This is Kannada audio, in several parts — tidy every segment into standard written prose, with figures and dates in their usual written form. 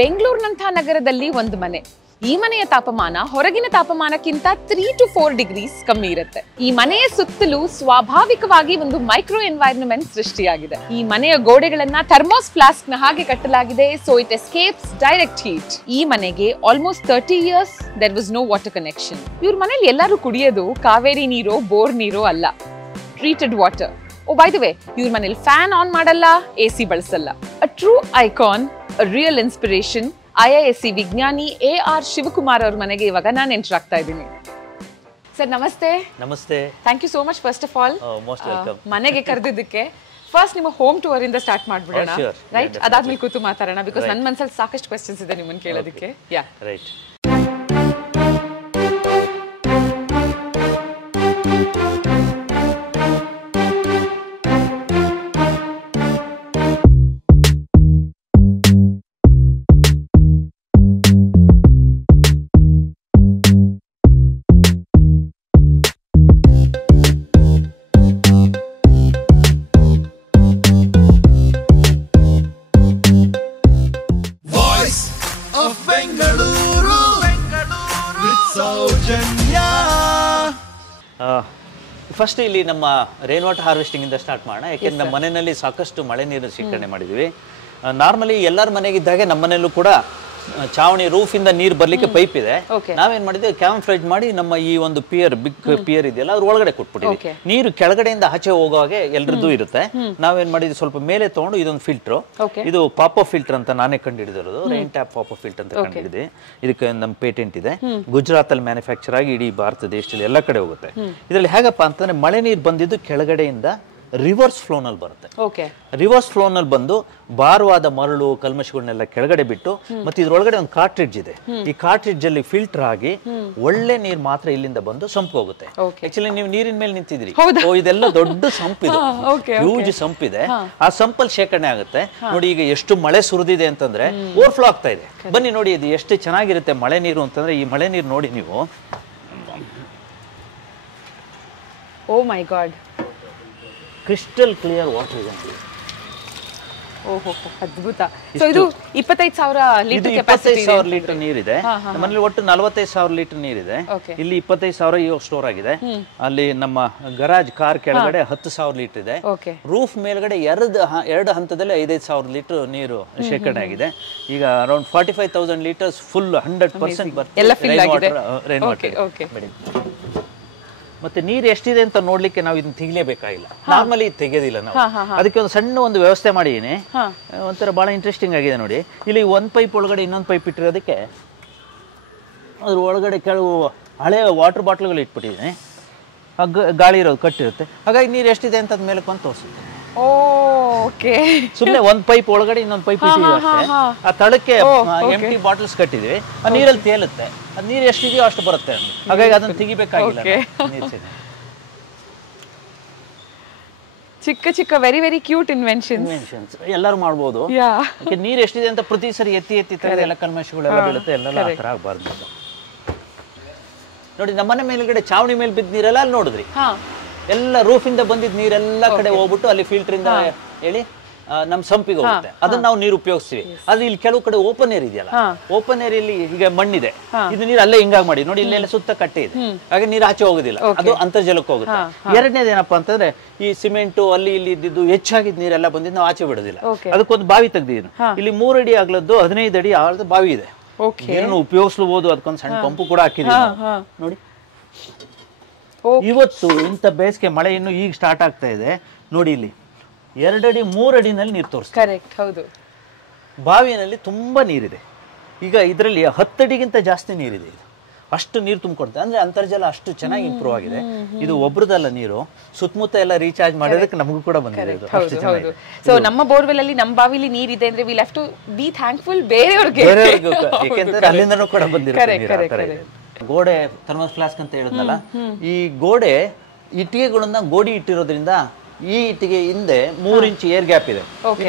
ಬೆಂಗಳೂರಿನಂತಹ ನಗರದಲ್ಲಿ ಒಂದು ಮನೆ. ಈ ಮನೆಯ ತಾಪಮಾನ ಹೊರಗಿನ ತಾಪಮಾನಕ್ಕಿಂತ 3 to 4 ಡಿಗ್ರೀಸ್ ಕಮ್ಮಿ ಇರುತ್ತೆ. ಈ ಮನೆಯ ಸುತ್ತಲೂ ಸ್ವಾಭಾವಿಕವಾಗಿ ಒಂದು ಮೈಕ್ರೋ ಎನ್ವೈರನ್ಮೆಂಟ್ ಸೃಷ್ಟಿಯಾಗಿದೆ. ಈ ಮನೆಯ ಗೋಡೆಗಳನ್ನ ಥರ್ಮೋಸ್ ಫ್ಲಾಸ್ಕ್ ನ ಹಾಗೆ ಕಟ್ಟಲಾಗಿದೆ, so it escapes direct heat. ಈ ಮನೆಗೆ almost 30 years there was no water connection. ಇವ್ರ ಮನೇಲಿ ಎಲ್ಲರೂ ಕುಡಿಯೋದು ಕಾವೇರಿ ನೀರೋ ಬೋರ್ ನೀರೋ ಅಲ್ಲ, treated water. Oh by the way, ಇವ್ರ ಮನೇಲಿ ಫ್ಯಾನ್ ಆನ್ ಮಾಡಲ್ಲ, AC ಬಳಸಲ್ಲ. A true icon, a real inspiration. IISc ವಿಜ್ಞಾನಿ AR ಶಿವಕುಮಾರ್ ಅವ್ರ ಮನೆಗೆ ಇವಾಗ ನಾನು ಎಂಟರ್ ಆಗ್ತಾ ಇದ್ದೀನಿ. ಸರ್ ನಮಸ್ತೆ. ನಮಸ್ತೆ. Thank you so much first of all most welcome ಮನೆಗೆ ಕರೆದಿದ್ದಕ್ಕೆ. ಫಸ್ಟ್ ನಿಮ್ಮ ಹೋಮ್ ಟೂರ್ ಇಂದ ಸ್ಟಾರ್ಟ್ ಮಾಡ್ಬಿಡೋಣ, ರೈಟ್? ಅದಾದ್ಮೇಲೆ ಕೂತು ಮಾತಾಡೋಣ, ಬಿಕಾಸ್ ನನ್ನ ಮನಸ್ಸಲ್ಲಿ ಸಾಕಷ್ಟು ಕ್ವೆಶ್ಚನ್ಸ್ ಇದೆ ನಿಮ್ಮನ್ನ ಕೇಳೋದಕ್ಕೆ. Yeah right. ಫಸ್ಟ್ ಇಲ್ಲಿ ನಮ್ಮ ರೈನ್ ವಾಟರ್ ಹಾರ್ವೆಸ್ಟಿಂಗ್ ಇಂದ ಸ್ಟಾರ್ಟ್ ಮಾಡೋಣ. ಯಾಕೆಂದ್ರೆ ನಮ್ಮ ಮನೆಯಲ್ಲಿ ಸಾಕಷ್ಟು ಮಳೆ ನೀರು ಶೇಖರಣೆ ಮಾಡಿದ್ವಿ. ನಾರ್ಮಲಿ ಎಲ್ಲರ ಮನೆಗಿದ್ದಾಗೆ ನಮ್ಮ ಮನೆಯಲ್ಲೂ ಕೂಡ ಚಾವಣಿ ರೂಫ್ ಇಂದ ನೀರು ಬರ್ಲಿಕ್ಕೆ ಪೈಪ್ ಇದೆ. ನಾವೇನ್ ಮಾಡಿದ್ವಿ, ಕ್ಯಾಮಫ್ಲೇಜ್ ಮಾಡಿ ನಮ್ಮ ಈ ಒಂದು ಪಿಯರ್, ಬಿಗ್ ಪಿಯರ್ ಇದೆಯಲ್ಲ ಅದ್ರ ಒಳಗಡೆ ಕೊಟ್ಬಿಟ್ಟಿದ್ವಿ. ನೀರು ಕೆಳಗಡೆಯಿಂದ ಆಚೆ ಹೋಗುವಾಗೆ ಎಲ್ರದ್ದು ಇರುತ್ತೆ. ನಾವೇನ್ ಮಾಡಿದ್ವಿ, ಸ್ವಲ್ಪ ಮೇಲೆ ತಗೊಂಡು ಇದೊಂದು ಫಿಲ್ಟರ್, ಇದು ಪಾಪೋ ಫಿಲ್ಟರ್ ಅಂತ ನಾನೇ ಕಂಡುಹಿಡಿದಿರೋದು, ರೈನ್ ಟ್ಯಾಪ್ ಪಾಪೋ ಫಿಲ್ಟರ್ ಅಂತ ಕಂಡುಹಿಡಿದೆ. ಇದಕ್ಕೆ ನಮ್ಮ ಪೇಟೆಂಟ್ ಇದೆ. ಗುಜರಾತ್ ಅಲ್ಲಿ ಮ್ಯಾನುಫ್ಯಾಕ್ಚರ್ ಆಗಿ ಇಡೀ ಭಾರತ ದೇಶದಲ್ಲಿ ಎಲ್ಲ ಕಡೆ ಹೋಗುತ್ತೆ. ಇದರಲ್ಲಿ ಹೇಗಪ್ಪ ಅಂತಂದ್ರೆ, ಮಳೆ ನೀರು ಬಂದಿದ್ದು ಕೆಳಗಡೆಯಿಂದ ರಿವರ್ಸ್ ಫ್ಲೋನಲ್ಲಿ ಬರುತ್ತೆ. ರಿವರ್ಸ್ ಫ್ಲೋನಲ್ಲಿ ಬಂದು ಭಾರವಾದ ಮರಳು ಕಲ್ಮಶಗಳನ್ನೆಲ್ಲ ಕೆಳಗಡೆ ಬಿಟ್ಟು, ಮತ್ತೆ ಇದ್ರೊಳಗಡೆ ಒಂದು ಕಾರ್ಟ್ರಿಡ್ಜ್ ಇದೆ. ಈ ಕಾರ್ಟ್ರಿಡ್ಜ್ ಅಲ್ಲಿ ಫಿಲ್ಟರ್ ಆಗಿ ಒಳ್ಳೆ ನೀರ್ ಮಾತ್ರ ಇಲ್ಲಿಂದ ಬಂದು ಸಂಪ್ ಹೋಗುತ್ತೆ. ಆಕ್ಚುಲಿ ನೀವು ನೀರಿನ ಮೇಲೆ ನಿಂತಿದ್ರಿ, ಇದೆಲ್ಲ ದೊಡ್ಡ ಸಂಪ್ ಇದೆ, ಹ್ಯೂಜ್ ಸಂಪ್ ಇದೆ. ಆ ಸಂಪಲ್ಲಿ ಶೇಖರಣೆ ಆಗುತ್ತೆ. ನೋಡಿ ಈಗ ಎಷ್ಟು ಮಳೆ ಸುರಿದಿದೆ ಅಂತಂದ್ರೆ ಓವರ್ಫ್ಲೋ ಆಗ್ತಾ ಇದೆ. ಬನ್ನಿ ನೋಡಿ ಇದು ಎಷ್ಟು ಚೆನ್ನಾಗಿರುತ್ತೆ ಮಳೆ ನೀರು ಅಂತಂದ್ರೆ. ಈ ಮಳೆ ನೀರು ನೋಡಿ ನೀವು, ಓ ಮೈ ಗಾಡ್, ಕ್ರಿಸ್ಟಲ್ ಕ್ಲಿಯರ್ ವಾಟರ್ ಇದೆ. ಓಹೋ, ಅದ್ಭುತ. ಸೊ ಇದು 25,000 ಲೀಟರ್ ಕೆಪಾಸಿಟಿ, 25,000 ಲೀಟರ್ ನೀರಿದೆ. ನಮ್ಮಲ್ಲಿ ಒಟ್ಟು 45,000 ಲೀಟರ್ ನೀರಿದೆ. ಇಲ್ಲಿ 25,000 ಇವಾಗ ಸ್ಟೋರ್ ಆಗಿದೆ. ಅಲ್ಲಿ ನಮ್ಮ ಗರಾಜ್ ಕಾರ್ ಕೆಳಗಡೆ 10,000 ಲೀಟರ್ ಇದೆ. ರೂಫ್ ಮೇಲ್ಗಡೆ ಎರಡು ಹಂತದಲ್ಲಿ 5,000 ಲೀಟರ್ ನೀರು ಶೇಖರಣೆ ಆಗಿದೆ. ಈಗ around 45,000 litres full 100% rain water. ಮತ್ತೆ ನೀರು ಎಷ್ಟಿದೆ ಅಂತ ನೋಡ್ಲಿಕ್ಕೆ ನಾವು ಇದನ್ನ ತೆಗಿಲೇಬೇಕಾಗಿಲ್ಲ, ನಾರ್ಮಲಿ ತೆಗೆಯೋದಿಲ್ಲ ನಾವು. ಅದಕ್ಕೆ ಒಂದು ಸಣ್ಣ ಒಂದು ವ್ಯವಸ್ಥೆ ಮಾಡಿದೀನಿ, ಒಂಥರ ಬಹಳ ಇಂಟ್ರೆಸ್ಟಿಂಗ್ ಆಗಿದೆ ನೋಡಿ. ಇಲ್ಲಿ ಒಂದು ಪೈಪ್ ಒಳಗಡೆ ಇನ್ನೊಂದು ಪೈಪ್ ಇಟ್ಟಿರೋದಕ್ಕೆ ಅದ್ರ ಒಳಗಡೆ ಕೆಲವು ಹಳೆ ವಾಟರ್ ಬಾಟ್ಲ್ಗಳು ಇಟ್ಬಿಟ್ಟಿದ್ದೀನಿ. ಗಾಳಿ ಇರೋದು ಕಟ್ಟಿರುತ್ತೆ, ಹಾಗಾಗಿ ನೀರು ಎಷ್ಟಿದೆ ಅಂತ ಅದ್ ಮೇಲೆ ಕೊಂದು ತೋರಿಸುತ್ತೆ. ಸುಮ್ಮನೆ ಒಂದ್ ಪೈಪ್ ಒಳಗಡೆ ಇನ್ನೊಂದು ಪೈಪ್ ಇಟ್ಟಿದ್ದೀವಿ ಅಷ್ಟೇ. ಆ ತಳಕ್ಕೆ ಎಂಟಿ ಬಾಟಲ್ಸ್ ಕಟ್ಟಿದ್ವಿ, ಆ ನೀರಲ್ಲಿ ತೇಲುತ್ತೆ. ಅದ್ ನೀರು ಎಷ್ಟಿದೆಯೋ ಅಷ್ಟು ಬರುತ್ತೆ, ಹಾಗಾಗಿ ಅದನ್ನ ತೆಗಿಬೇಕಾಗಿಲ್ಲ. ಚಿಕ್ಕ ಚಿಕ್ಕ ವೆರಿ ವೆರಿ ಕ್ಯೂಟ್ ಇನ್ವೆನ್ಷನ್ಸ್ ಎಲ್ಲರೂ ಮಾಡ್ಬೋದು. ನೀರು ಎಷ್ಟಿದೆ ಅಂತ ಪ್ರತಿ ಸರಿ ಎತ್ತಿ ಎಲ್ಲ ಕಲ್ಮಶಗಳೆಲ್ಲ ಬೀಳುತ್ತೆ, ಎಲ್ಲ ಆ ಥರ ಆಗಬಾರ್ದು. ನೋಡಿ ನಮ್ಮನೆ ಮೇಲ್ಗಡೆ ಚಾವಣಿ ಮೇಲೆ ಬಿದ್ದ ನೀರೆಲ್ಲ ಅಲ್ಲಿ ನೋಡಿದ್ರಿ, ಎಲ್ಲ ರೂಫ್ ಇಂದ ಬಂದಿದ್ ನೀರೆಲ್ಲ ಕಡೆ ಹೋಗ್ಬಿಟ್ಟು ಅಲ್ಲಿ ಫಿಲ್ಟರ್ ಇಂದ ಹೇಳಿ ನಮ್ ಸಂಪಿಗೆ ಹೋಗುತ್ತೆ. ಅದನ್ನ ನಾವು ನೀರು ಉಪಯೋಗಿಸ್ತೀವಿ. ಆದ್ರೆ ಇಲ್ಲಿ ಕೆಲವು ಕಡೆ ಓಪನ್ ಏರ್ ಇದೆಯಲ್ಲ, ಓಪನ್ ಏರ್ ಇಲ್ಲಿ ಈಗ ಮಣ್ಣಿದೆ, ಇದು ನೀರು ಅಲ್ಲೇ ಹಿಂಗಾಗಿ ಮಾಡಿ ನೋಡಿ, ಇಲ್ಲೆಲ್ಲ ಸುತ್ತ ಕಟ್ಟೆ ಇದೆ, ಹಾಗೆ ನೀರು ಆಚೆ ಹೋಗೋದಿಲ್ಲ, ಅದು ಅಂತರ್ಜಲಕ್ಕೆ ಹೋಗುತ್ತೆ. ಎರಡನೇದು ಏನಪ್ಪಾ ಅಂತಂದ್ರೆ, ಈ ಸಿಮೆಂಟು ಅಲ್ಲಿ ಇಲ್ಲಿ ಇದ್ದಿದ್ದು ಹೆಚ್ಚಾಗಿದ್ ನೀರೆಲ್ಲ ಬಂದಿದ್ದು ನಾವು ಆಚೆ ಬಿಡೋದಿಲ್ಲ. ಅದಕ್ಕೊಂದು ಬಾವಿ ತೆಗ್ದಿದ್ದೀನಿ. ಇಲ್ಲಿ 3 ಅಡಿ ಆಗ್ಲದ್ದು 15 ಅಡಿ ಆಳದ ಬಾವಿ ಇದೆ. ನೀರನ್ನು ಉಪಯೋಗಿಸಬಹುದು, ಅದಕ್ಕೊಂದು ಸಣ್ಣ ಪಂಪು ಕೂಡ ಹಾಕಿದೀವಿ ನೋಡಿ. ಇವತ್ತು ಇಂಥ ಬೇಸಿಗೆ ಮಳೆ ಇನ್ನು ಈಗ ಸ್ಟಾರ್ಟ್ ಆಗ್ತಾ ಇದೆ ನೋಡಿ, ಇಲ್ಲಿ 2 ಅಡಿ 3 ಅಡಿನಲ್ಲಿ ನೀರು ತೋರಿಸ್ತಾರೆ. ಹೌದು, ಬಾವಿಯಲ್ಲಿ ತುಂಬಾ ನೀರಿದೆ. ಈಗ ಇದರಲ್ಲಿ 10 ಅಡಿಗಿಂತ ಜಾಸ್ತಿ ನೀರಿದೆ. ಇದು ಅಷ್ಟು ನೀರು ತುಂಬಿಕೊಡುತ್ತೆ. ಅಂದ್ರೆ ಅಂತರ್ಜಲ ಅಷ್ಟು ಚೆನ್ನಾಗಿ ಇಂಪ್ರೂವ್ ಆಗಿದೆ. ಇದು ಒಬ್ರದಲ್ಲ ನೀರು, ಸುತ್ತಮುತ್ತ ಎಲ್ಲ ರೀಚಾರ್ಜ್ ಮಾಡೋದಕ್ಕೆ ನಮಗೂ ಕೂಡ ಬಂದಿದೆ. ಸೊ ನಮ್ಮ ಬೋರ್ವೆಲ್ ಅಲ್ಲಿ ನಮ್ಮ ಬಾವಿಲಿ ನೀರಿದೆ ಅಂದ್ರೆ we have to be thankful ಬೇರೆಯವ್ರಿಗೆ, ಯಾಕೆಂದ್ರೆ ಅಲ್ಲಿಂದನೂ ಕೂಡ ಬಂದಿರುತ್ತೆ. ಗೋಡೆ ಥರ್ಮೋಸ್ ಫ್ಲಾಸ್ಕ್ ಅಂತ ಹೇಳಿದ್ನಲ್ಲ, ಈ ಗೋಡೆ ಇಟ್ಟಿಗೆಗಳನ್ನ ಗೋಡಿ ಇಟ್ಟಿರೋದ್ರಿಂದ ಈ ಇಟ್ಟಿಗೆ ಹಿಂದೆ 3 ಇಂಚ್ ಏರ್ ಗ್ಯಾಪ್ ಇದೆ.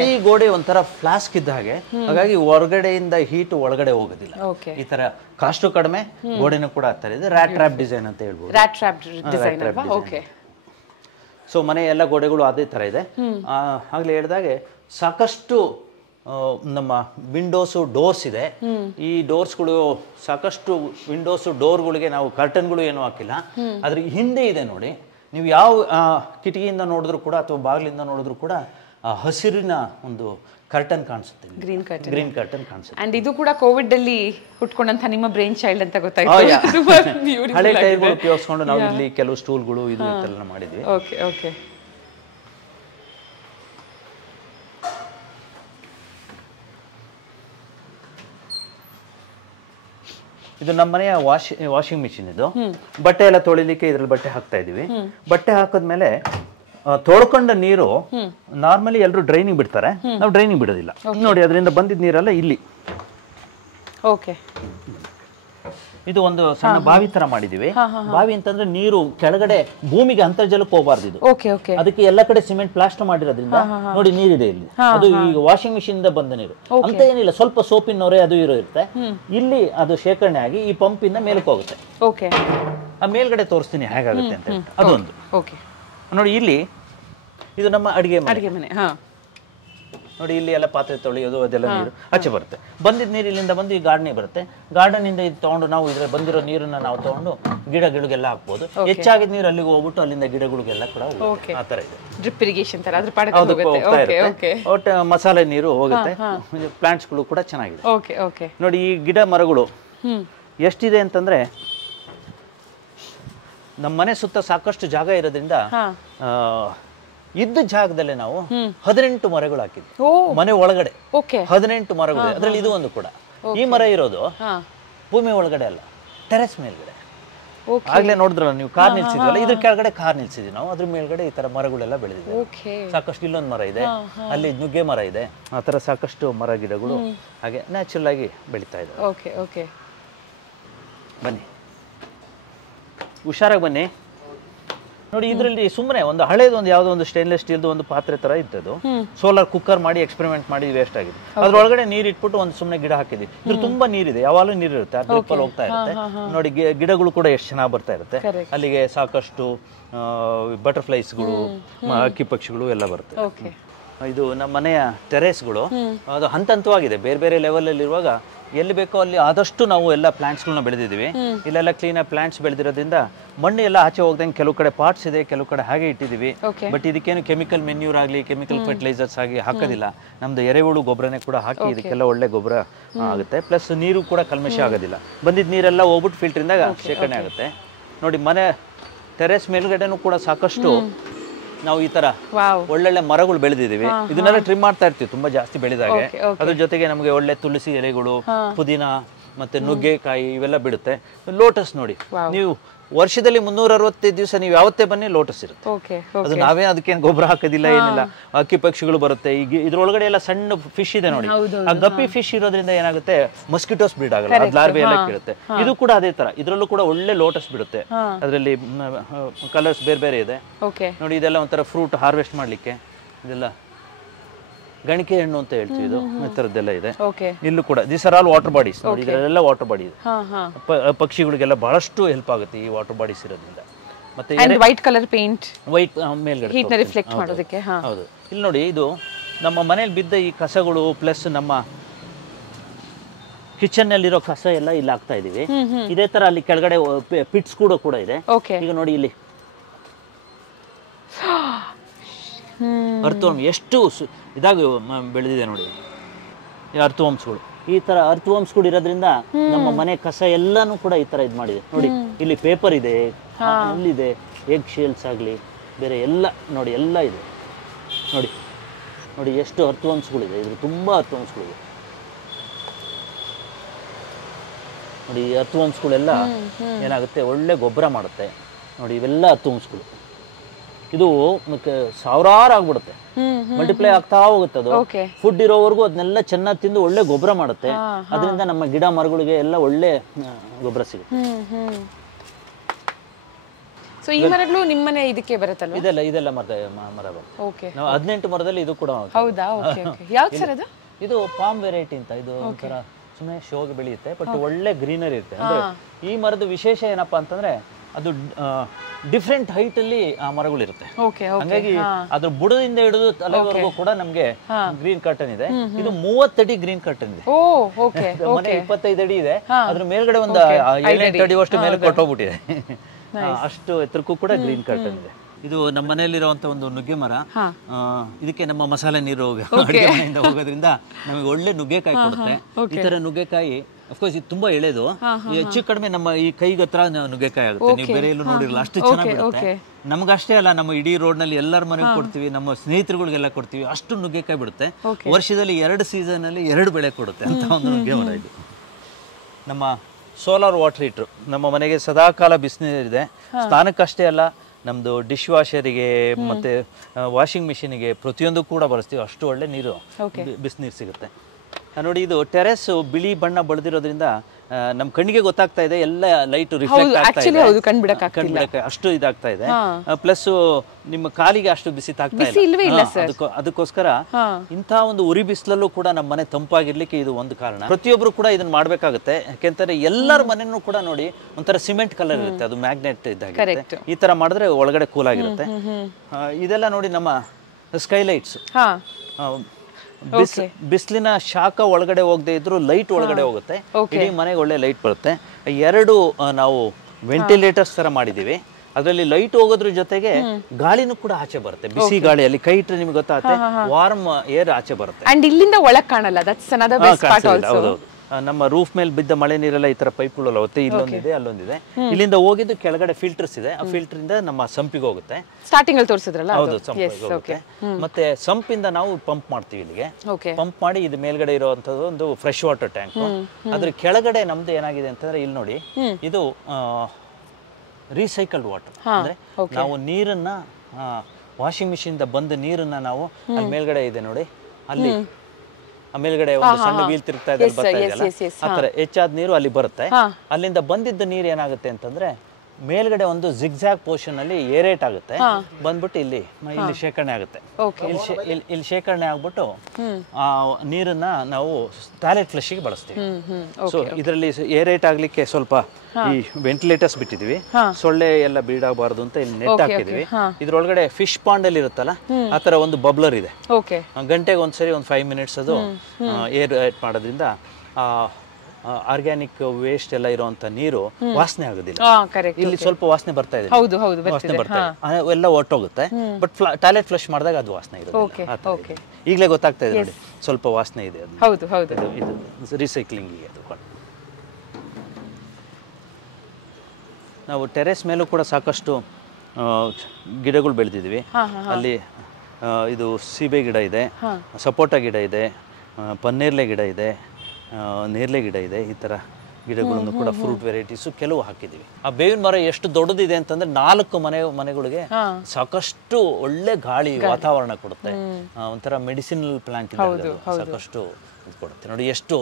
ಈ ಗೋಡೆ ಒಂಥರ ಫ್ಲಾಸ್ಕ್ ಇದ್ದ ಹಾಗೆ, ಹಾಗಾಗಿ ಹೊರಗಡೆಯಿಂದ ಹೀಟ್ ಒಳಗಡೆ ಹೋಗೋದಿಲ್ಲ. ಈ ತರ ಕಾಸ್ಟು ಕಡಿಮೆ, ಗೋಡೆನೂ ಕೂಡ ಆ ತರ ಇದೆ. ರ್ಯಾಟ್ ಟ್ರ್ಯಾಪ್ ಡಿಸೈನ್ ಅಂತ ಹೇಳ್ಬೋದು. ಸೊ ಮನೆ ಎಲ್ಲ ಗೋಡೆಗಳು ಅದೇ ತರ ಇದೆ. ಆಗ್ಲೇ ಹೇಳಿದಾಗೆ ಸಾಕಷ್ಟು ನಮ್ಮ ವಿಂಡೋಸು ಡೋರ್ಸ್ ಇದೆ. ಈ ಡೋರ್ಸ್ಗಳು ಸಾಕಷ್ಟು ವಿಂಡೋಸು ಡೋರ್ಗಳಿಗೆ ನಾವು ಕರ್ಟನ್ಗಳು ಏನೂ ಹಾಕಿಲ್ಲ. ಅದ್ರ ಹಿಂದೆ ಇದೆ ನೋಡಿ, ನೀವು ಯಾವ ಕಿಟಕಿಯಿಂದ ನೋಡಿದ್ರು ಕೂಡ ಅಥವಾ ಬಾಗಿಲಿಂದ ನೋಡಿದ್ರು ಕೂಡ ಹಸಿರಿನ ಒಂದು ಕರ್ಟನ್ ಕಾಣಿಸುತ್ತೆ, ಗ್ರೀನ್ ಕರ್ಟನ್ ಕಾಣಿಸುತ್ತೆ. ಅಂಡ್ ಇದು ಕೂಡ ಕೋವಿಡ್ ಅಲ್ಲಿ ಹುಟ್ಕೊಂಡಂತ ನಿಮ್ಮ ಬ್ರೈನ್ ಚೈಲ್ಡ್ ಅಂತ ಗೊತ್ತಾಯ್ತು. ಹಳೆ ಟೈರ್ಗಳು ಉಪಯೋಗಿಸ್ಕೊಂಡು ನಾವು ಇಲ್ಲಿ ಕೆಲವು ಸ್ಟೂಲ್ಗಳು ಇದು ಎಲ್ಲ ಮಾಡಿದ್ವಿ. Okay okay. ಇದು ನಮ್ಮ ಮನೆಯ ವಾಷಿಂಗ್ ಮಿಷಿನ್. ಇದು ಬಟ್ಟೆ ಎಲ್ಲ ತೊಳಿಲಿಕ್ಕೆ ಇದ್ರಲ್ಲಿ ಬಟ್ಟೆ ಹಾಕ್ತಾ ಇದೀವಿ. ಬಟ್ಟೆ ಹಾಕಿದ್ಮೇಲೆ ತೊಳ್ಕೊಂಡ ನೀರು ನಾರ್ಮಲಿ ಎಲ್ಲರೂ ಡ್ರೈನಿಂಗ್ ಬಿಡ್ತಾರೆ, ನಾವು ಡ್ರೈನಿಂಗ್ ಬಿಡೋದಿಲ್ಲ. ನೋಡಿ ಅದರಿಂದ ಬಂದಿದ್ದ ನೀರೆಲ್ಲ ಇಲ್ಲಿ. ಓಕೆ. ಇದು ಒಂದು ಸಣ್ಣ ಬಾವಿ ತರ ಮಾಡಿದೀವಿ. ಬಾವಿ ಅಂತಂದ್ರೆ ನೀರು ಕೆಳಗಡೆ ಭೂಮಿಗೆ ಅಂತರ್ಜಲಕ್ಕೆ ಹೋಗಬಾರ್ದು. ಇದು ಅದಕ್ಕೆ ಎಲ್ಲ ಕಡೆ ಸಿಮೆಂಟ್ ಪ್ಲಾಸ್ಟರ್ ಮಾಡಿರೋದ್ರಿಂದ ನೋಡಿ ನೀರಿದೆ ಇಲ್ಲಿ. ಅದು ಈಗ ವಾಷಿಂಗ್ ಮಿಷಿನ್ ಇಂದ ಬಂದ ನೀರು ಅಂತ ಏನಿಲ್ಲ, ಸ್ವಲ್ಪ ಸೋಪಿನ ನೊರೆ ಅದು ಇರುತ್ತೆ. ಇಲ್ಲಿ ಅದು ಶೇಖರಣೆ ಆಗಿ ಈ ಪಂಪ್ ಇಂದ ಮೇಲಕ್ಕೆ ಹೋಗುತ್ತೆ. ಆ ಮೇಲ್ಗಡೆ ತೋರಿಸ್ತೀನಿ ಹೇಗಾಗುತ್ತೆ ಅಂತ. ಅದೊಂದು ನೋಡಿ, ಇಲ್ಲಿ ಇದು ನಮ್ಮ ಅಡಿಗೆ ಮನೆ. ನೋಡಿ ಇಲ್ಲಿ ಎಲ್ಲ ಪಾತ್ರೆ ತೊಳೆಯೋದು ಅದೆಲ್ಲ ನೀರು ಆಚೆ ಬರುತ್ತೆ. ಬಂದಿದ್ದ ನೀರು ಇಲ್ಲಿಂದ ಬಂದು ಈ ಗಾರ್ಡನಿಗೆ ಬರುತ್ತೆ. ಗಾರ್ಡನ್ ಇಂದ ಇದು ತಗೊಂಡು ನಾವು ಇದ್ರ ಬಂದಿರೋ ನೀರನ್ನ ನಾವು ತಗೊಂಡು ಗಿಡಗಳಿಗೆಲ್ಲ ಹಾಕ್ಬೋದು. ಹೆಚ್ಚಾಗಿದ್ದ ನೀರು ಅಲ್ಲಿಗೆ ಹೋಗ್ಬಿಟ್ಟು ಅಲ್ಲಿಂದ ಗಿಡಗಳಿಗೆಲ್ಲ ಕೂಡ ಆ ತರ ಇದೆ. ಡ್ರಿಪ್ ಇರಿಗೇಷನ್ ತರ ಒಟ್ಟು ಮಸಾಲೆ ನೀರು ಹೋಗುತ್ತೆ. ಪ್ಲಾಂಟ್ಸ್ಗಳು ಕೂಡ ಚೆನ್ನಾಗಿದೆ. ನೋಡಿ ಈ ಗಿಡ ಮರಗಳು ಎಷ್ಟಿದೆ ಅಂತಂದ್ರೆ, ನಮ್ಮ ಮನೆ ಸುತ್ತ ಸಾಕಷ್ಟು ಜಾಗ ಇರೋದ್ರಿಂದ ಇದ್ದ ಜಾಗದಲ್ಲೇ ನಾವು 18 ಮರಗಳು ಹಾಕಿದ್ವಿ ಮನೆ ಒಳಗಡೆ. 18 ಮರಗಳು. ಅದ್ರಲ್ಲಿ ಇದು ಒಂದು ಕೂಡ. ಈ ಮರ ಇರೋದು ಭೂಮಿ ಒಳಗಡೆ ಅಲ್ಲ, ಟೆರೆಸ್ ಮೇಲ್ಗಡೆ. ಆಗ್ಲೇ ನೋಡಿದ್ರಲ್ಲ ನೀವು, ಕಾರ್ ನಿಲ್ಸಿದ್ವಲ್ಲ, ಇದ್ರ ಕೆಳಗಡೆ ಕಾರ್ ನಿಲ್ಸಿದ್ವಿ ನಾವು. ಅದ್ರ ಮೇಲ್ಗಡೆ ಈ ತರ ಮರಗಳೆಲ್ಲ ಬೆಳೆದಿದೆ. ಸಾಕಷ್ಟು ಇಲ್ಲೊಂದು ಮರ ಇದೆ, ಅಲ್ಲಿ ನುಗ್ಗೆ ಮರ ಇದೆ. ಆ ತರ ಸಾಕಷ್ಟು ಮರ ಗಿಡಗಳು ಹಾಗೆ ನ್ಯಾಚುರಲ್ ಆಗಿ ಬೆಳೀತಾ ಇದೆ. ಬನ್ನಿ, ಹುಷಾರಾಗಿ ಬನ್ನಿ. ನೋಡಿ ಇದ್ರಲ್ಲಿ ಸುಮ್ಮನೆ ಒಂದು ಹಳೇದು ಒಂದು ಯಾವುದೋ ಒಂದು ಸ್ಟೇನ್ಲೆಸ್ ಸ್ಟೀಲ್ದು ಒಂದು ಪಾತ್ರೆ ತರ ಇತ್ತದು. ಸೋಲಾರ್ ಕುಕ್ಕರ್ ಮಾಡಿ ಎಕ್ಸ್ಪೆರಿಮೆಂಟ್ ಮಾಡಿ ವೇಸ್ಟ್ ಆಗಿದೆ. ಅದ್ರೊಳಗಡೆ ನೀರು ಇಟ್ಬಿಟ್ಟು ಒಂದು ಸುಮ್ಮನೆ ಗಿಡ ಹಾಕಿದ್ವಿ. ಇದ್ರ ತುಂಬಾ ನೀರಿದೆ, ಯಾವಾಗಲೂ ನೀರು ಇರುತ್ತೆ, ಡ್ರಿಪ್ಪಲ್ಲಿ ಹೋಗ್ತಾ ಇರುತ್ತೆ. ನೋಡಿ ಗಿಡಗಳು ಕೂಡ ಎಷ್ಟು ಚೆನ್ನಾಗಿ ಬರ್ತಾ ಇರುತ್ತೆ. ಅಲ್ಲಿಗೆ ಸಾಕಷ್ಟು ಬಟರ್ಫ್ಲೈಸ್ಗಳು, ಅಕ್ಕಿ ಪಕ್ಷಿಗಳು ಎಲ್ಲ ಬರುತ್ತೆ. ಇದು ನಮ್ಮ ಮನೆಯ ಟೆರೇಸ್ಗಳು. ಅದು ಹಂತ ಹಂತವಾಗಿದೆ, ಬೇರೆ ಬೇರೆ ಲೆವೆಲ್ ಅಲ್ಲಿ ಇರುವಾಗ ಎಲ್ಲಿ ಬೇಕೋ ಅಲ್ಲಿ ಆದಷ್ಟು ನಾವು ಎಲ್ಲ ಪ್ಲಾಂಟ್ಸ್ಗಳನ್ನ ಬೆಳೆದಿದ್ದೀವಿ. ಇಲ್ಲೆಲ್ಲ ಕ್ಲೀನಾಗಿ ಪ್ಲಾಂಟ್ಸ್ ಬೆಳೆದಿರೋದ್ರಿಂದ ಮಣ್ಣು ಎಲ್ಲ ಆಚೆ ಹೋಗ್ದಂಗೆ ಕೆಲವು ಕಡೆ ಪಾಟ್ಸ್ ಇದೆ, ಕೆಲವು ಕಡೆ ಹಾಗೆ ಇಟ್ಟಿದ್ದೀವಿ. ಬಟ್ ಇದಕ್ಕೇನು ಕೆಮಿಕಲ್ ಮೆನ್ಯೂರ್ ಆಗಲಿ ಕೆಮಿಕಲ್ ಫರ್ಟಿಲೈಸರ್ಸ್ ಆಗಿ ಹಾಕೋದಿಲ್ಲ. ನಮ್ದು ಎರೆಹುಳು ಗೊಬ್ಬರನೇ ಕೂಡ ಹಾಕಿ ಇದಕ್ಕೆಲ್ಲ ಒಳ್ಳೆ ಗೊಬ್ಬರ ಆಗುತ್ತೆ. ಪ್ಲಸ್ ನೀರು ಕೂಡ ಕಲ್ಮಶ ಆಗೋದಿಲ್ಲ. ಬಂದಿದ್ದ ನೀರೆಲ್ಲ ಹೋಗ್ಬಿಟ್ಟು ಫಿಲ್ಟ್ರಿಂದಾಗ ಶೇಖರಣೆ ಆಗುತ್ತೆ. ನೋಡಿ ಮನೆ ಟೆರೆಸ್ ಮೇಲ್ಗಡೆನೂ ಕೂಡ ಸಾಕಷ್ಟು ನಾವು ಈ ತರ ಒಳ್ಳೊಳ್ಳೆ ಮರಗಳು ಬೆಳೆದಿದ್ದೀವಿ. ಇದನ್ನೆಲ್ಲ ಟ್ರಿಮ್ ಮಾಡ್ತಾ ಇರ್ತೀವಿ ತುಂಬಾ ಜಾಸ್ತಿ ಬೆಳೆದಾಗೆ. ಅದ್ರ ಜೊತೆಗೆ ನಮಗೆ ಒಳ್ಳೆ ತುಳಸಿ ಎಲೆಗಳು, ಪುದೀನ ಮತ್ತೆ ನುಗ್ಗೆಕಾಯಿ ಇವೆಲ್ಲ ಬಿಡುತ್ತೆ. ಲೋಟಸ್ ನೋಡಿ, ನೀವು ವರ್ಷದಲ್ಲಿ 365 ದಿವಸ ನೀವು ಯಾವತ್ತೇ ಬನ್ನಿ ಲೋಟಸ್ ಇರುತ್ತೆ. ಅದು ನಾವೇ ಅದಕ್ಕೇನು ಗೊಬ್ಬರ ಹಾಕೋದಿಲ್ಲ, ಏನಿಲ್ಲ. ಅಕ್ಕಿ ಪಕ್ಷಿಗಳು ಬರುತ್ತೆ. ಈಗ ಇದ್ರೊಳಗಡೆ ಎಲ್ಲ ಸಣ್ಣ ಫಿಶ್ ಇದೆ ನೋಡಿ, ಆ ಗಪ್ಪಿ ಫಿಶ್ ಇರೋದ್ರಿಂದ ಏನಾಗುತ್ತೆ, ಮಸ್ಕಿಟೋಸ್ ಬ್ರೀಡ್ ಆಗಲ್ಲ, ಅದ್ ಲಾರ್ವೆ ಎಲ್ಲ ಕೇಳುತ್ತೆ. ಇದು ಕೂಡ ಅದೇ ತರ, ಇದ್ರಲ್ಲೂ ಕೂಡ ಒಳ್ಳೆ ಲೋಟಸ್ ಬಿಡುತ್ತೆ. ಅದರಲ್ಲಿ ಕಲರ್ಸ್ ಬೇರೆ ಬೇರೆ ಇದೆ ನೋಡಿ. ಇದೆಲ್ಲ ಒಂಥರ ಫ್ರೂಟ್ ಹಾರ್ವೆಸ್ಟ್ ಮಾಡ್ಲಿಕ್ಕೆ, ಇದೆಲ್ಲ ಗಣಿಕೆ ಹಣ್ಣು ಅಂತ ಹೇಳ್ತೀವಿ. ಇದು ಈ ತರದ್ದೆಲ್ಲ ಇದೆ. ಇಲ್ಲೂ ಕೂಡ this are all water bodies ನೋಡಿ. ಇದೆಲ್ಲ ವಾಟರ್ ಬಾಡಿ ಇದೆ. ಪಕ್ಷಿಗಳಿಗೆಲ್ಲ ಬಹಳಷ್ಟು ಹೆಲ್ಪ್ ಆಗುತ್ತೆ ಈ ವಾಟರ್ ಬಾಡೀಸ್ ಇರೋದ್ರಿಂದ. ಮತ್ತೆ ವೈಟ್ ಕಲರ್ ಪೇಂಟ್, ವೈಟ್ ಮೇಲ್ಗಡೆ ಹೀಟ್ ನ ರಿಫ್ಲೆಕ್ಟ್ ಮಾಡೋದಕ್ಕೆ. ಹೌದು. ಇಲ್ಲಿ ನೋಡಿ, ಇದು ನಮ್ಮ ಮನೇಲಿ ಬಿದ್ದ ಈ ಕಸಗಳು ಪ್ಲಸ್ ನಮ್ಮ ಕಿಚನ್ ನಲ್ಲಿರೋ ಕಸ ಎಲ್ಲ ಇಲ್ಲಿ ಹಾಕ್ತಾ ಇದೀವಿ. ಇದೇ ತರ ಅಲ್ಲಿ ಕೆಳಗಡೆ ಪಿಟ್ಸ್ ಕೂಡ ಇದೆ. ಈಗ ನೋಡಿ ಇಲ್ಲಿ ಅರ್ಥವರ್ಮ್ ಎಷ್ಟು ಇದಾಗಿ ಬೆಳೆದಿದೆ ನೋಡಿ, ಈ ಅರ್ಥವರ್ಮ್ಸ್ಗಳು. ಈ ತರ ಅರ್ಥವರ್ಮ್ಸ್ಗಳು ಇರೋದ್ರಿಂದ ನಮ್ಮ ಮನೆ ಕಸ ಎಲ್ಲಾನು ಕೂಡ ಈ ತರ ಇದು ಮಾಡಿದೆ ನೋಡಿ. ಇಲ್ಲಿ ಪೇಪರ್ ಇದೆ, ಇಲ್ಲಿದೆ ಎಗ್ ಶೇಲ್ಸ್ ಆಗಲಿ ಬೇರೆ ಎಲ್ಲ ನೋಡಿ, ಎಲ್ಲ ಇದೆ ನೋಡಿ. ನೋಡಿ ಎಷ್ಟು ಅರ್ಥವರ್ಮ್ಸ್ಗಳಿದೆ, ಇದ್ರ ತುಂಬಾ ಅರ್ಥವರ್ಮ್ಸ್ಗಳಿದೆ ನೋಡಿ. ಈ ಅರ್ಥವರ್ಮ್ಸ್ಗಳೆಲ್ಲ ಏನಾಗುತ್ತೆ, ಒಳ್ಳೆ ಗೊಬ್ಬರ ಮಾಡುತ್ತೆ ನೋಡಿ. ಇವೆಲ್ಲ ಅರ್ಥವರ್ಮ್ಸ್ಗಳು. ಇದು ಸಾವಿರಾರು ಆಗ್ಬಿಡುತ್ತೆ, ಮಲ್ಟಿಪ್ಲೈ ಆಗ್ತಾ ಹೋಗುತ್ತೆ. ಅದು ಫುಡ್ ಇರೋವರೆಗೂ ಅದನ್ನೆಲ್ಲ ಚೆನ್ನಾಗಿ ತಿಂದು ಒಳ್ಳೆ ಗೊಬ್ಬರ ಮಾಡುತ್ತೆ. ಅದರಿಂದ ನಮ್ಮ ಗಿಡ ಮರಗಳಿಗೆ ಎಲ್ಲ ಒಳ್ಳೆ ಗೊಬ್ಬರ ಸಿಗುತ್ತೆ. ಸೊ ಈ ಮರಗಳು ನಿಮ್ಮನೆ ಇದಕ್ಕೆ ಬರುತ್ತಲ್ವಾ? ಇದೆಲ್ಲ ಮರ ಬರುತ್ತೆ. ನಾವು 18 ಮರದಲ್ಲಿ ಇದು ಕೂಡ. ಹೌದಾ? ಯಾವ್ದು ಸರ್ ಅದು? ಇದು ಪಾಮ್ ವೆರೈಟಿ ಅಂತ. ಇದು ಒಂಥರ ಸುಮ್ಮನೆ ಶೋಗೆ ಬೆಳೆಯುತ್ತೆ, ಬಟ್ ಒಳ್ಳೆ ಗ್ರೀನರಿ ಇರುತ್ತೆ. ಅಂದ್ರೆ ಈ ಮರದ ವಿಶೇಷ ಏನಪ್ಪಾ ಅಂತಂದ್ರೆ ಅದು ಡಿಫ್ರೆಂಟ್ ಹೈಟ್ ಅಲ್ಲಿ ಆ ಮರಗಳಿರುತ್ತೆ. ಓಕೆ ಹಾಗಾಗಿ ಅದ್ರ ಬುಡದಿಂದ ಹಿಡಿದು ತಲೆವರೆಗೂ ಕೂಡ ನಮ್ಗೆ ಗ್ರೀನ್ ಕರ್ಟನ್ ಇದೆ. ಇದು 30 ಅಡಿ ಗ್ರೀನ್ ಕರ್ಟನ್ ಇದೆ. ಓ ಓಕೆ ಮನೆ 25 ಅಡಿ ಇದೆ. ಅದ್ರ ಮೇಲ್ಗಡೆ ಒಂದು 7 ಅಡಿ ಅಷ್ಟು ಮೇಲೆ ಕೊಟ್ಟೋಗ್ಬಿಟ್ಟಿದೆ. ಅಷ್ಟು ಎತ್ತರಕ್ಕೂ ಕೂಡ ಗ್ರೀನ್ ಕರ್ಟನ್ ಇದೆ. ಇದು ನಮ್ಮ ಮನೆಯಲ್ಲಿರುವಂತ ಒಂದು ನುಗ್ಗೆ ಮರ. ಇದಕ್ಕೆ ನಮ್ಮ ಮಸಾಲೆ ನೀರು ಅಡುಗೆ ಮನೆಯಿಂದ ಹೋಗೋದ್ರಿಂದ ನಮಗೆ ಒಳ್ಳೆ ನುಗ್ಗೆಕಾಯಿ ಕೊಡುತ್ತೆ. ಈ ತರ ನುಗ್ಗೆಕಾಯಿ ಅಫ್ಕೋರ್ಸ್ ಇದು ತುಂಬಾ ಎಳೆದು, ಹೆಚ್ಚು ಕಡಿಮೆ ನಮ್ಮ ಈ ಕೈಗೆ ಹತ್ರ ನುಗ್ಗೆಕಾಯಿ ಆಗುತ್ತೆ. ನೀವು ಬೇರೆ ಎಲ್ಲೂ ನೋಡಿರಲ್ಲ, ಅಷ್ಟು ಚೆನ್ನಾಗಿರುತ್ತೆ. ನಮಗಷ್ಟೇ ಅಲ್ಲ, ನಮ್ಮ ಇಡೀ ರೋಡ್ ನಲ್ಲಿ ಎಲ್ಲರ ಮನೆಗೆ ಕೊಡ್ತೀವಿ, ನಮ್ಮ ಸ್ನೇಹಿತರುಗಳಿಗೆಲ್ಲ ಕೊಡ್ತೀವಿ. ಅಷ್ಟು ನುಗ್ಗೆಕಾಯಿ ಬಿಡುತ್ತೆ. ವರ್ಷದಲ್ಲಿ 2 ಸೀಸನ್ ಅಲ್ಲಿ 2 ಬೆಳೆ ಕೊಡುತ್ತೆ ಅಂತ ಒಂದು ನುಗ್ಗೆ ಮರ ಇದು. ನಮ್ಮ ಸೋಲಾರ್ ವಾಟರ್ ಹೀಟರ್ ನಮ್ಮ ಮನೆಗೆ ಸದಾಕಾಲ ಬಿಸಿನೀರಿದೆ. ಸ್ನಾನಕ್ಕಷ್ಟೇ ಅಲ್ಲ, ನಮ್ದು ಡಿಶ್ ವಾಷರಿಗೆ ಮತ್ತೆ ವಾಷಿಂಗ್ ಮಿಷಿನ್ಗೆ ಪ್ರತಿಯೊಂದು ಕೂಡ ಬಳಸ್ತೀವಿ. ಅಷ್ಟು ಒಳ್ಳೆ ನೀರು, ಬಿಸಿನೀರು ಸಿಗುತ್ತೆ. ನೋಡಿ, ಇದು ಟೆರೆಸ್ ಬಿಳಿ ಬಣ್ಣ ಬಳದಿರೋದ್ರಿಂದ ನಮ್ಮ ಕಣ್ಣಿಗೆ ಗೊತ್ತಾಗ್ತಾ ಇದೆ, ಎಲ್ಲ ಲೈಟ್ ರಿಫ್ಲೆಕ್ಟ್ ಆಗ್ತಾ ಇದೆ, ಕಣ್ಬಿಡಕ್ಕೆ ಅಷ್ಟು ಇದಾಗ್ತಾ ಇದೆ. ಪ್ಲಸ್ ನಿಮ್ಮ ಕಾಲಿಗೆ ಅಷ್ಟು ಬಿಸಿ ತಾಗ್ತಾ ಇಲ್ಲ. ಅದಕ್ಕೋಸ್ಕರ ಇಂಥ ಒಂದು ಉರಿ ಬಿಸಿಲಲ್ಲೂ ಕೂಡ ನಮ್ಮ ಮನೆ ತಂಪಾಗಿರ್ಲಿಕ್ಕೆ ಇದು ಒಂದು ಕಾರಣ. ಪ್ರತಿಯೊಬ್ರು ಕೂಡ ಇದನ್ನ ಮಾಡ್ಬೇಕಾಗುತ್ತೆ. ಯಾಕೆಂದ್ರೆ ಎಲ್ಲರ ಮನೆನೂ ಕೂಡ ನೋಡಿ ಒಂಥರ ಸಿಮೆಂಟ್ ಕಲರ್ ಇರುತ್ತೆ, ಅದು ಮ್ಯಾಗ್ನೆಟ್ ಇದ್ದಾಗಿರುತ್ತೆ. ಈ ತರ ಮಾಡಿದ್ರೆ ಒಳಗಡೆ ಕೂಲ್ ಆಗಿರುತ್ತೆ. ಇದೆಲ್ಲ ನೋಡಿ ನಮ್ಮ ಸ್ಕೈಲೈಟ್ಸ್. ಬಿಸಿಲಿನ ಶಾಖ ಒಳಗಡೆ ಹೋಗದೆ ಇದ್ರು ಲೈಟ್ ಒಳಗಡೆ ಹೋಗುತ್ತೆ. ಇಡೀ ಮನೆಗೆ ಒಳ್ಳೆ ಲೈಟ್ ಬರುತ್ತೆ. 2 ನಾವು ವೆಂಟಿಲೇಟರ್ಸ್ ತರ ಮಾಡಿದೀವಿ. ಅದರಲ್ಲಿ ಲೈಟ್ ಹೋಗೋದ್ರ ಜೊತೆಗೆ ಗಾಳಿನೂ ಕೂಡ ಆಚೆ ಬರುತ್ತೆ. ಬಿಸಿ ಗಾಳಿ ಅಲ್ಲಿ ಕೈ ಇಟ್ಟರೆ ನಿಮ್ಗೆ ಗೊತ್ತಾಗುತ್ತೆ, ವಾರ್ಮ್ ಏರ್ ಆಚೆ ಬರುತ್ತೆ. ಅಂಡ್ ಇಲ್ಲಿಂದ ಒಳಗೆ ಕಾಣಲ್ಲ. That's another best part also. ನಮ್ಮ ರೂಫ್ ಮೇಲೆ ಬಿದ್ದ ಮಳೆ ನೀರೆಲ್ಲ ಈ ತರ ಪೈಪ್ಗಳು ಹೋಗುತ್ತೆ. ಇಲ್ಲೊಂದಿದೆ, ಅಲ್ಲೊಂದಿದೆ. ಇಲ್ಲಿಂದ ಹೋಗಿದ್ದು ಕೆಳಗಡೆ ಫಿಲ್ಟರ್ಸ್ ಇದೆ. ಆ ಫಿಲ್ಟರ್ ಇಂದ ನಮ್ಮ ಸಂಪಿಗೆ ಹೋಗುತ್ತೆ. ಸ್ಟಾರ್ಟಿಂಗ್ ಅಲ್ಲಿ ತೋರಿಸಿದ್ರಲ್ಲ, ಹೌದು, ಸಂಪಿಗೆ ಹೋಗುತ್ತೆ. ಮತ್ತೆ ಸಂಪಿಂದ ನಾವು ಪಂಪ್ ಮಾಡ್ತೀವಿ ಇಲ್ಲಿಗೆ. ಪಂಪ್ ಮಾಡಿ ಇದು ಮೇಲ್ಗಡೆ ಇರುವಂತದ್ದು ಒಂದು ಫ್ರೆಶ್ ವಾಟರ್ ಟ್ಯಾಂಕ್. ಅದ್ರ ಕೆಳಗಡೆ ನಮ್ದು ಏನಾಗಿದೆ ಅಂತಂದ್ರೆ, ಇಲ್ಲಿ ನೋಡಿ, ಇದು ರೀಸೈಕಲ್ಡ್ ವಾಟರ್. ಅಂದ್ರೆ ನಾವು ನೀರನ್ನ ವಾಷಿಂಗ್ ಮಿಷಿನ್ ಬಂದ ನೀರನ್ನ ನಾವು ಅಲ್ಲಿ ಮೇಲ್ಗಡೆ ಇದೆ ನೋಡಿ, ಅಲ್ಲಿ ಮೇಲ್ಗಡೆ ಒಂದು ಸಣ್ಣ ವೀಲ್ ತಿರುಗ್ತಾ ಇದೆ, ಬರ್ತಾ ಇದೆಯಲ್ಲ, ಆತರ ಹೆಚ್ಚಾದ ನೀರು ಅಲ್ಲಿ ಬರುತ್ತೆ. ಅಲ್ಲಿಂದ ಬಂದಿದ್ದ ನೀರು ಏನಾಗುತ್ತೆ ಅಂತಂದ್ರೆ, ಮೇಲ್ಗಡೆ ಒಂದು ಜಿಗ್ಜಾಗ್ ಪೋರ್ಷನ್ ಅಲ್ಲಿ ಏರೇಟ್ ಆಗುತ್ತೆ, ಬಂದ್ಬಿಟ್ಟು ಇಲ್ಲಿ ಶೇಖರಣೆ ಆಗುತ್ತೆ. ಇಲ್ಲಿ ಶೇಖರಣೆ ಆಗ್ಬಿಟ್ಟು ಆ ನೀರನ್ನ ನಾವು ಟಾಯ್ಲೆಟ್ ಫ್ಲಶ್ ಗೆ ಬಳಸ್ತೀವಿ. ಸೊ ಇದರಲ್ಲಿ ಏರೇಟ್ ಆಗ್ಲಿಕ್ಕೆ ಸ್ವಲ್ಪ ಈ ವೆಂಟಿಲೇಟರ್ಸ್ ಬಿಟ್ಟಿದೀವಿ, ಸೊಳ್ಳೆ ಎಲ್ಲ ಬೀಡಾಗಬಾರದು ಅಂತ ಇಲ್ಲಿ ನೆಟ್ ಹಾಕಿದೀವಿ. ಇದ್ರೊಳಗಡೆ ಫಿಶ್ ಪಾಂಡ್ ಅಲ್ಲಿ ಇರುತ್ತಲ್ಲ, ಆತರ ಒಂದು ಬಬ್ಲರ್ ಇದೆ. ಗಂಟೆಗೆ ಒಂದ್ಸರಿ ಒಂದು 5 ಮಿನಿಟ್ಸ್ ಅದು ಏರ್ ಮಾಡೋದ್ರಿಂದ ಆರ್ಗ್ಯಾನಿಕ್ ವೇಸ್ಟ್ ಎಲ್ಲ ಇರುವಂತ ನೀರು ವಾಸನೆ ಆಗೋದಿಲ್ಲ. ಇಲ್ಲಿ ಸ್ವಲ್ಪ ವಾಸನೆ ಬರ್ತಾ ಇದೆ, ವಾಸನೆ ಬರ್ತಾ ಇದೆ, ಎಲ್ಲ ಒಟ್ಟೋಗುತ್ತೆ. ಬಟ್ ಟಾಯ್ಲೆಟ್ ಫ್ಲಶ್ ಮಾಡಿದಾಗ ಅದು ವಾಸನೆ ಇರುತ್ತೆ. ಈಗಲೇ ಗೊತ್ತಾಗ್ತಾ ಇದೆ ನೋಡಿ, ಸ್ವಲ್ಪ ವಾಸನೆ ಇದೆ. ಇದು ರೀಸೈಕ್ಲಿಂಗ್. ಅದು ನಾವು ಟೆರೆಸ್ ಮೇಲೂ ಕೂಡ ಸಾಕಷ್ಟು ಗಿಡಗಳು ಬೆಳೆದಿದ್ವಿ. ಅಲ್ಲಿ ಇದು ಸೀಬೆ ಗಿಡ ಇದೆ, ಸಪೋಟ ಗಿಡ ಇದೆ, ಪನ್ನೇರ್ಲೆ ಗಿಡ ಇದೆ, ನೇರ್ಲೆ ಗಿಡ ಇದೆ. ಈ ಥರ ಗಿಡಗಳನ್ನು ಕೂಡ ಫ್ರೂಟ್ ವೆರೈಟೀಸು ಕೆಲವು ಹಾಕಿದ್ದೀವಿ. ಆ ಬೇವಿನ ಮರ ಎಷ್ಟು ದೊಡ್ಡದಿದೆ ಅಂತಂದ್ರೆ 4 ಮನೆಗಳಿಗೆ ಸಾಕಷ್ಟು ಒಳ್ಳೆ ಗಾಳಿ ವಾತಾವರಣ ಕೊಡುತ್ತೆ. ಒಂಥರ ಮೆಡಿಸಿನಲ್ ಪ್ಲಾಂಟ್ ಇದೆ, ಸಾಕಷ್ಟು ಕೊಡುತ್ತೆ. ನೋಡಿ ಎಷ್ಟು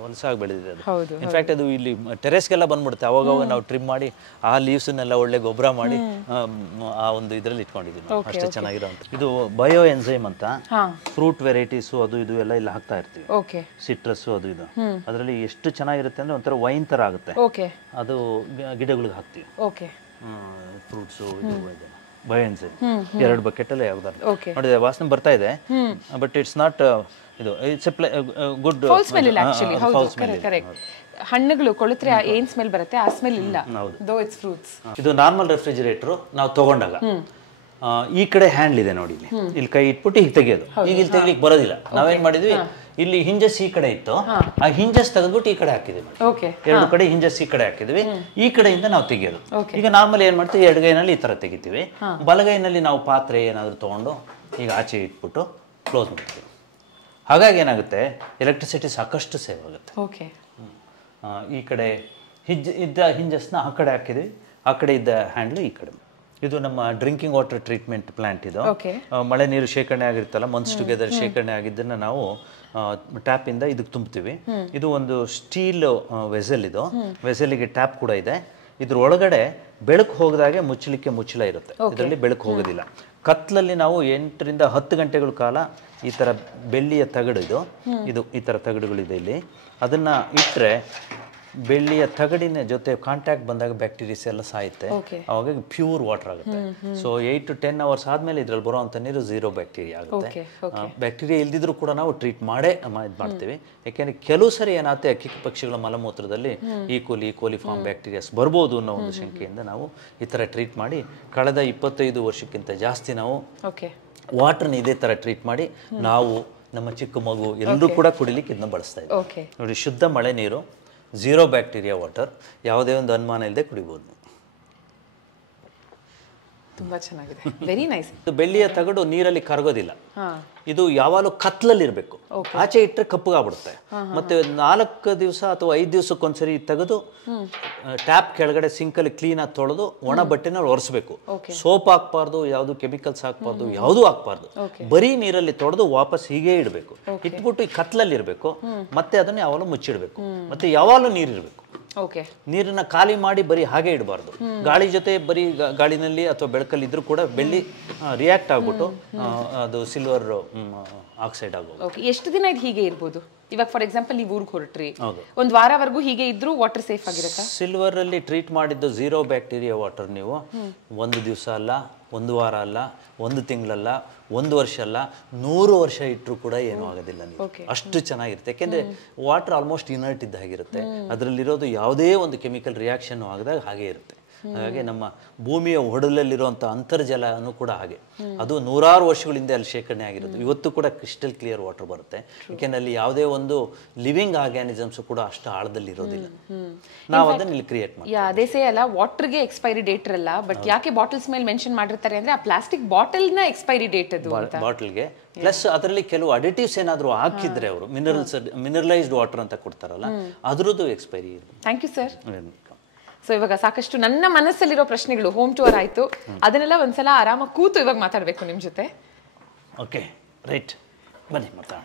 ಹೊಲಸಾಗಿ ಬೆಳೆದಿದೆ ಅದು. ಇನ್ಫ್ಯಾಕ್ಟ್ ಅದು ಇಲ್ಲಿ ಟೆರೆಸ್ಗೆಲ್ಲ ಬಂದ್ಬಿಡುತ್ತೆ. ಅವಾಗ ನಾವು ಟ್ರಿಮ್ ಮಾಡಿ ಆ ಲೀವ್ಸನ್ನೆಲ್ಲ ಒಳ್ಳೆ ಗೊಬ್ಬರ ಮಾಡಿ ಆ ಒಂದು ಇದ್ರಲ್ಲಿ ಇಟ್ಕೊಂಡಿದ್ದೀವಿ. ಅಷ್ಟು ಚೆನ್ನಾಗಿರೋಂಥ ಇದು ಬಯೋ ಎನ್ಸೈಮ್ ಅಂತ ಫ್ರೂಟ್ ವೆರೈಟೀಸು ಅದು ಇದು ಎಲ್ಲ ಇಲ್ಲಿ ಹಾಕ್ತಾ ಇರ್ತೀವಿ. ಸಿಟ್ರಸ್ ಅದು ಇದು ಅದರಲ್ಲಿ ಎಷ್ಟು ಚೆನ್ನಾಗಿರುತ್ತೆ ಅಂದ್ರೆ ಒಂಥರ ವೈನ್ ತರ ಆಗುತ್ತೆ. ಅದು ಗಿಡಗಳಿಗೆ ಹಾಕ್ತೀವಿ. ಫ್ರೂಟ್ಸು ಬಯೋ ಎನ್ಸೈಮ್ 2 ಬಕೆಟ್ ಅಲ್ಲಿ ಯಾವ್ದಾದ್ರು ನೋಡಿದೆ ವಾಸನೆ ಬರ್ತಾ ಇದೆ. ಬಟ್ ಇಟ್ಸ್ ನಾಟ್ ಇದು ಇಟ್ಸ್ ಗುಡ್ ಸ್ಮೆಲ್ ಇಲ್ಲ ಆಕ್ಚುಲಿ. ಹೌದು, ಕರೆಕ್ಟ್. ಹಣ್ಣುಗಳು ಕೊಳೆತ್ರೆ ಏನ್ ಸ್ಮೆಲ್ ಬರುತ್ತೆ, ಆ ಸ್ಮೆಲ್ ಇಲ್ಲ. ದೋ ಇಟ್ಸ್ ಫ್ರೂಟ್ಸ್. ಇದು ನಾರ್ಮಲ್ ರೆಫ್ರಿಜರೇಟರ್ ನಾವು ತಗೊಂಡಾಗ ಈ ಕಡೆ ಹ್ಯಾಂಡಲ್ ಇದೆ ನೋಡಿ, ಇಲ್ಲಿ ಕೈ ಇಟ್ಬಿಟ್ಟು ಈಗ ತೆಗಿಯೋದು. ಈಗ ಇಲ್ಲಿ ತೆಗಿಲಿಕ್ಕೆ ಬರೋದಿಲ್ಲ. ನಾವೇನ್ ಮಾಡಿದ್ವಿ, ಇಲ್ಲಿ ಹಿಂಜಸ್ ಈ ಕಡೆ ಇತ್ತು, ಆ ಹಿಂಜಸ್ ತೆಗೆದ್ಬಿಟ್ಟು ಈ ಕಡೆ ಹಾಕಿದ್ವಿ. 2 ಕಡೆ ಹಿಂಜಸ್ ಈ ಕಡೆ ಹಾಕಿದ್ವಿ, ಈ ಕಡೆಯಿಂದ ನಾವು ತೆಗಿಯೋದು. ಈಗ ನಾರ್ಮಲ್ ಏನ್ ಮಾಡ್ತೀವಿ, ಎಡಗೈನಲ್ಲಿ ಈ ತರ ತೆಗಿತೀವಿ, ಬಲಗೈನಲ್ಲಿ ನಾವು ಪಾತ್ರೆ ಏನಾದ್ರು ತಗೊಂಡು ಈಗ ಆಚೆ ಇಟ್ಬಿಟ್ಟು ಕ್ಲೋಸ್ ಮಾಡ್ತೀವಿ. ಹಾಗಾಗಿ ಏನಾಗುತ್ತೆ, ಎಲೆಕ್ಟ್ರಿಸಿಟಿ ಸಾಕಷ್ಟು ಸೇವ್ ಆಗುತ್ತೆ. ಈ ಕಡೆ ಇದ್ದ ಹಿಂಜಸ್ನ ಆ ಕಡೆ ಹಾಕಿದ್ವಿ, ಆ ಕಡೆ ಇದ್ದ ಹ್ಯಾಂಡ್ಲು ಈ ಕಡೆ. ಇದು ನಮ್ಮ ಡ್ರಿಂಕಿಂಗ್ ವಾಟರ್ ಟ್ರೀಟ್ಮೆಂಟ್ ಪ್ಲಾಂಟ್. ಇದು ಮಳೆ ನೀರು ಶೇಖರಣೆ ಆಗಿರ್ತಲ್ಲ, ಮಂತ್ಸ್ ಟುಗೆದರ್ ಶೇಖರಣೆ ಆಗಿದ್ದನ್ನ ನಾವು ಟ್ಯಾಪ್ ಇಂದ ಇದಕ್ಕೆ ತುಂಬ್ತೀವಿ. ಇದು ಒಂದು ಸ್ಟೀಲ್ ವೆಸೆಲ್. ಇದು ವೆಸೆಲ್ಗೆ ಟ್ಯಾಪ್ ಕೂಡ ಇದೆ. ಇದ್ರ ಒಳಗಡೆ ಬೆಳಕು ಹೋಗದಾಗೆ ಮುಚ್ಚಲಿಕ್ಕೆ ಮುಚ್ಚಳ ಇರುತ್ತೆ. ಇದರಲ್ಲಿ ಬೆಳಕು ಹೋಗೋದಿಲ್ಲ. ಕತ್ಲಲ್ಲಿ ನಾವು 8 ರಿಂದ 10 ಗಂಟೆಗಳ ಕಾಲ ಈ ತರ ಬೆಳ್ಳಿಯ ತಗಡು ಇದು ಈ ತರ ತಗಡುಗಳಿದೆ ಇಲ್ಲಿ, ಅದನ್ನ ಇಟ್ಟರೆ ಬೆಳ್ಳಿಯ ತಗಡಿನ ಜೊತೆ ಕಾಂಟ್ಯಾಕ್ಟ್ ಬಂದಾಗ ಬ್ಯಾಕ್ಟೀರಿಯಾಸ್ ಎಲ್ಲ ಸಾಯುತ್ತೆ, ಅವಾಗ ಪ್ಯೂರ್ ವಾಟರ್ ಆಗುತ್ತೆ. ಸೊ 8 to 10 hours ಆದ್ಮೇಲೆ ಇದ್ರಲ್ಲಿ ಬರುವಂತ ನೀರು 0 ಬ್ಯಾಕ್ಟೀರಿಯಾ ಆಗುತ್ತೆ. ಬ್ಯಾಕ್ಟೀರಿಯಾ ಇಲ್ದಿದ್ರು ಕೂಡ ನಾವು ಟ್ರೀಟ್ ಮಾಡೇ ಇದು ಮಾಡ್ತೀವಿ. ಯಾಕೆಂದ್ರೆ ಕೆಲವು ಸರಿ ಏನಾಗುತ್ತೆ, ಅಕ್ಕಿ ಪಕ್ಷಿಗಳ ಮಲಮೂತ್ರದಲ್ಲಿ ಈ ಕೋಲಿಫಾರ್ಮ್ ಬ್ಯಾಕ್ಟೀರಿಯಾಸ್ ಬರ್ಬೋದು ಅನ್ನೋ ಒಂದು ಶಂಕೆಯಿಂದ ನಾವು ಈ ತರ ಟ್ರೀಟ್ ಮಾಡಿ ಕಳೆದ 25 ವರ್ಷಕ್ಕಿಂತ ಜಾಸ್ತಿ ನಾವು ವಾಟರ್ನ ಇದೇ ತರ ಟ್ರೀಟ್ ಮಾಡಿ ನಾವು ನಮ್ಮ ಚಿಕ್ಕ ಮಗು ಎಲ್ಲರೂ ಕೂಡ ಕುಡಿಲಿಕ್ಕೆ ಇದನ್ನ ಬಳಸ್ತಾ ಇದ್ದೀವಿ. ನೋಡಿ, ಶುದ್ಧ ಮಳೆ ನೀರು, 0 ಬ್ಯಾಕ್ಟೀರಿಯಾ ವಾಟರ್, ಯಾವುದೇ ಒಂದು ಅನುಮಾನ ಇಲ್ಲದೆ ಕುಡಿಬಹುದು. ತುಂಬಾ ಚೆನ್ನಾಗಿದೆ, ವೆರಿ ನೈಸ್. ಬೆಳ್ಳಿಯ ತಗಡು ನೀರಲ್ಲಿ ಕರಗೋದಿಲ್ಲ, ಇದು ಯಾವಾಗಲೂ ಕತ್ಲಲ್ಲಿ ಇರಬೇಕು. ಆಚೆ ಇಟ್ಟರೆ ಕಪ್ಪಗಾಗ್ಬಿಡುತ್ತೆ. ಮತ್ತೆ 4 ದಿವಸ ಅಥವಾ 5 ದಿವಸಕ್ಕೊಂದ್ಸರಿ ತೆಗೆದು ಟ್ಯಾಪ್ ಕೆಳಗಡೆ ಸಿಂಕಲ್ಲಿ ಕ್ಲೀನ್ ಆಗಿ ತೊಳೆದು ಒಣ ಬಟ್ಟೆನಲ್ಲಿ ಒರೆಸ್ಬೇಕು. ಸೋಪ್ ಹಾಕ್ಬಾರ್ದು, ಯಾವುದು ಕೆಮಿಕಲ್ಸ್ ಹಾಕ್ಬಾರ್ದು, ಯಾವುದೂ ಹಾಕ್ಬಾರ್ದು. ಬರೀ ನೀರಲ್ಲಿ ತೊಳೆದು ವಾಪಸ್ ಹೀಗೆ ಇಡಬೇಕು. ಇಟ್ಬಿಟ್ಟು ಈ ಕತ್ಲಲ್ಲಿ ಇರಬೇಕು. ಮತ್ತೆ ಅದನ್ನ ಯಾವಾಗಲೂ ಮುಚ್ಚಿಡ್ಬೇಕು. ಮತ್ತೆ ಯಾವಾಗಲೂ ನೀರಿರಬೇಕು. ನೀರನ್ನ ಖಾಲಿ ಮಾಡಿ ಬರೀ ಹಾಗೆ ಇಡಬಾರ್ದು. ಗಾಳಿ ಜೊತೆ ಬರೀ ಗಾಳಿನಲ್ಲಿ ಅಥವಾ ಬೆಳಕಲ್ಲಿ ಇದ್ರೂ ಕೂಡ ಬೆಳ್ಳಿ ರಿಯಾಕ್ಟ್ ಆಗ್ಬಿಟ್ಟು ಅದು ಸಿಲ್ವರ್ ಆಕ್ಸೈಡ್ ಆಗೋದು. ಎಷ್ಟು ದಿನ ಇದು ಹೀಗೆ ಇರ್ಬೋದು? ಇವಾಗ ಫಾರ್ ಎಕ್ಸಾಂಪಲ್ ನೀವು ಊರಿಗೆ ಹೊರಟ್ರಿ, ಒಂದು ವಾರವರೆಗೂ ಹೀಗೆ ಇದ್ರೂ ವಾಟರ್ ಸೇಫ್ ಆಗಿರುತ್ತಾ? ಸಿಲ್ವರ್ ಅಲ್ಲಿ ಟ್ರೀಟ್ ಮಾಡಿದ್ದು 0 ಬ್ಯಾಕ್ಟೀರಿಯಾ ವಾಟರ್ ನೀವು 1 ದಿವಸ ಅಲ್ಲ, 1 ವಾರ ಅಲ್ಲ, 1 ತಿಂಗಳಲ್ಲ, 1 ವರ್ಷ ಅಲ್ಲ, 100 ವರ್ಷ ಇಟ್ಟರು ಕೂಡ ಏನೂ ಆಗೋದಿಲ್ಲ. ನೀವು ಅಷ್ಟು ಚೆನ್ನಾಗಿರುತ್ತೆ. ಯಾಕೆಂದ್ರೆ ವಾಟರ್ ಆಲ್ಮೋಸ್ಟ್ ಇನರ್ಟ್ ಇದ್ದ ಹಾಗಿರುತ್ತೆ. ಅದರಲ್ಲಿರೋದು ಯಾವುದೇ ಒಂದು ಕೆಮಿಕಲ್ ರಿಯಾಕ್ಷನ್ ಆಗದಾಗ ಹಾಗೆ ಇರುತ್ತೆ. ಹಾಗಾಗಿ ನಮ್ಮ ಭೂಮಿಯ ಒಡಲಲ್ಲಿರುವಂಥ ಅಂತರ್ಜಲನೂ ಕೂಡ ಹಾಗೆ, ಅದು 100 ವರ್ಷಗಳಿಂದ ಅಲ್ಲಿ ಶೇಖರಣೆ ಆಗಿರೋದು. ಇವತ್ತು ಕೂಡ ಕ್ರಿಸ್ಟಲ್ ಕ್ಲಿಯರ್ ವಾಟರ್ ಬರುತ್ತೆ. ಯಾಕೆಂದ್ರೆ ಅಲ್ಲಿ ಯಾವುದೇ ಒಂದು ಲಿವಿಂಗ್ ಆರ್ಗ್ಯಾನಿಸಮ್ಸ್ ಕೂಡ ಅಷ್ಟು ಆಳದಲ್ಲಿ ಇರೋದಿಲ್ಲ. ನಾವು ಅದನ್ನ ಇಲ್ಲಿ ಕ್ರಿಯೇಟ್ ಮಾಡ್ತೀವಿ. ಅದೇ ಸೇ ಅಲ್ಲ, ವಾಟರ್ಗೆ ಎಕ್ಸ್ಪೈರಿ ಡೇಟ್ ಇರಲ್ಲ, ಬಟ್ ಯಾಕೆ ಬಾಟಲ್ಸ್ ಮೇಲೆ ಮೆನ್ಷನ್ ಮಾಡಿರ್ತಾರೆ ಅಂದ್ರೆ ಆ ಪ್ಲಾಸ್ಟಿಕ್ ಬಾಟಲ್ನ ಎಕ್ಸ್ಪೈರಿ ಡೇಟ್ ಅದು ಬಾಟಲ್ಗೆ. ಪ್ಲಸ್ ಅದರಲ್ಲಿ ಕೆಲವು ಅಡಿಟಿವ್ಸ್ ಏನಾದರೂ ಹಾಕಿದ್ರೆ ಅವರು ಮಿನರಲೈಸ್ಡ್ ವಾಟರ್ ಅಂತ ಕೊಡ್ತಾರಲ್ಲ, ಅದ್ರದ್ದು ಎಕ್ಸ್ಪೈರಿ ಇದೆ. Thank you sir. ಸೊ ಇವಾಗ ಸಾಕಷ್ಟು ನನ್ನ ಮನಸ್ಸಲ್ಲಿರೋ ಪ್ರಶ್ನೆಗಳು ಹೋಮ್ ಟೂರ್ ಆಯ್ತು, ಅದನ್ನೆಲ್ಲ ಒಂದ್ಸಲ ಆರಾಮಾಗಿ ಕೂತು ಇವಾಗ ಮಾತಾಡಬೇಕು ನಿಮ್ಮ ಜೊತೆ. ಓಕೆ, ರೈಟ್, ಬನ್ನಿ ಮಾತಾಡೋಣ.